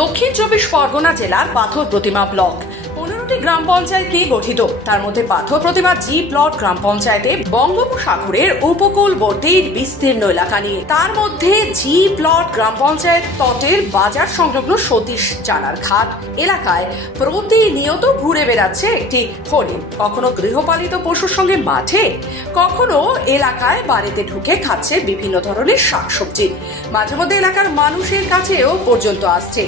দক্ষিণ চব্বিশ পরগনা জেলার পাথর প্রতিমা ব্লক। পনেরোটি গ্রাম পঞ্চায়েত নিয়ে গঠিত। তার মধ্যে পাথর প্রতিমা জি প্লট গ্রাম পঞ্চায়েতে বঙ্গোপসাগরের উপকূলবর্তী বিস্তীর্ণ এলাকা নিয়ে। তার মধ্যে জি প্লট গ্রাম পঞ্চায়েত তটের বাজার সংলগ্ন সতীশ জানার ঘাট। এলাকায় প্রতিনিয়ত ঘুরে বেড়াচ্ছে একটি হরিণ কখনো গৃহপালিত পশুর সঙ্গে মাঠে, কখনো এলাকায় বাড়িতে ঢুকে খাচ্ছে বিভিন্ন ধরনের শাকসবজি। মাঝে মধ্যে এলাকার মানুষের কাছেও পর্যন্ত আসছে।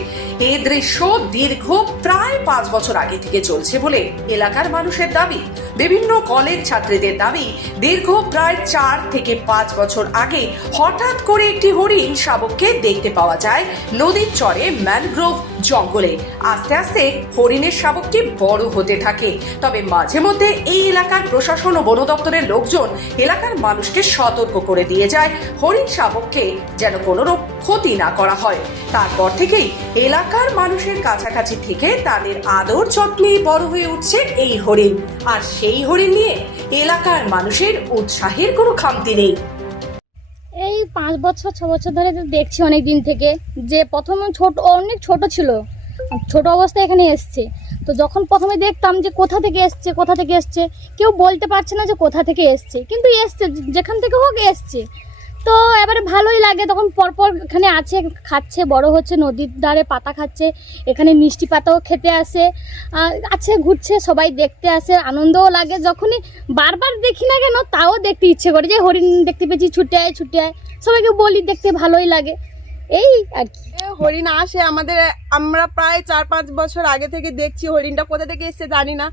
এই দৃশ্য দীর্ঘ প্রায় পাঁচ বছর আগে থেকে চলছে বলে এলাকার মানুষের দাবি। বিভিন্ন কলেজ ছাত্রীদের দাবি, দীর্ঘ প্রায় চার থেকে পাঁচ বছর আগে হঠাৎ করে একটি হরিণ শাবককে দেখতে পাওয়া যায় নদীর চরে ম্যানগ্রোভ জঙ্গলে। আস্তে আস্তে হরিণের শাবকটি বড় হতে থাকে। তবে মাঝে মধ্যে এই এলাকার প্রশাসন ও বন দপ্তরের লোকজন এলাকার মানুষকে সতর্ক করে দিয়ে যায় হরিণ শাবককে যেন কোনো ক্ষতি না করা হয়। তারপর থেকেই এলাকার মানুষের কাছাকাছি থেকে তাদের আদর যত্নে বড় হয়ে উঠছে এই হরিণ। আর সেই হরিণ নিয়ে এলাকার মানুষের উৎসাহের কোনো খামতি নেই। এই পাঁচ বছর, ছ বছর ধরে দেখছি অনেক দিন থেকে যে প্রথমে ছোট, অনেক ছোট ছিল। ছোট অবস্থায় এখানে এসছে। তো যখন প্রথমে দেখতাম যে কোথা থেকে এসছে, কোথা থেকে এসছে, কেউ বলতে পারছে না যে কোথা থেকে এসছে। কিন্তু এসছে, যেখান থেকে হোক এসছে। তো এবারে ভালোই লাগে, তখন পরপর এখানে আছে, খাচ্ছে, বড় হচ্ছে, নদীর ধারে পাতা খাচ্ছে, এখানে মিষ্টি পাতাও খেতে আসে আছে, ঘুরছে, সবাই দেখতে আসে, আনন্দও লাগে, যখনই বারবার দেখি না কেন, তাও দেখতে ইচ্ছে করে, যে হরিণ দেখতে পেয়েছি, ছুটে আয় ছুটে আয়, সবাইকে বলি, দেখতে ভালোই লাগে, এই আর কি। হরিণ আসে, আমাদের আমরা প্রায় চার পাঁচ বছর আগে থেকে দেখছি, হরিণটা কোথা থেকে এসছে জানি না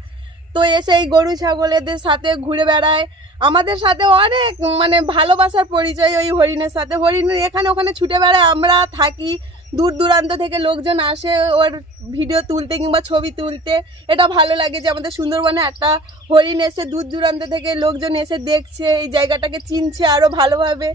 তো এসে এই গরু ছাগলেদের সাথে ঘুরে বেড়ায়। আমাদের সাথে অনেক মানে ভালোবাসার পরিচয় ওই হরিণের সাথে। হরিণ এখানে ওখানে ছুটে বেড়ায়, আমরা থাকি। দূর দূরান্ত থেকে লোকজন আসে ওর ভিডিও তুলতে কিংবা ছবি তুলতে। এটা ভালো লাগে যে আমাদের সুন্দরবনে একটা হরিণ এসে দূর দূরান্ত থেকে লোকজন এসে দেখছে, এই জায়গাটাকে চিনছে আরও ভালোভাবে।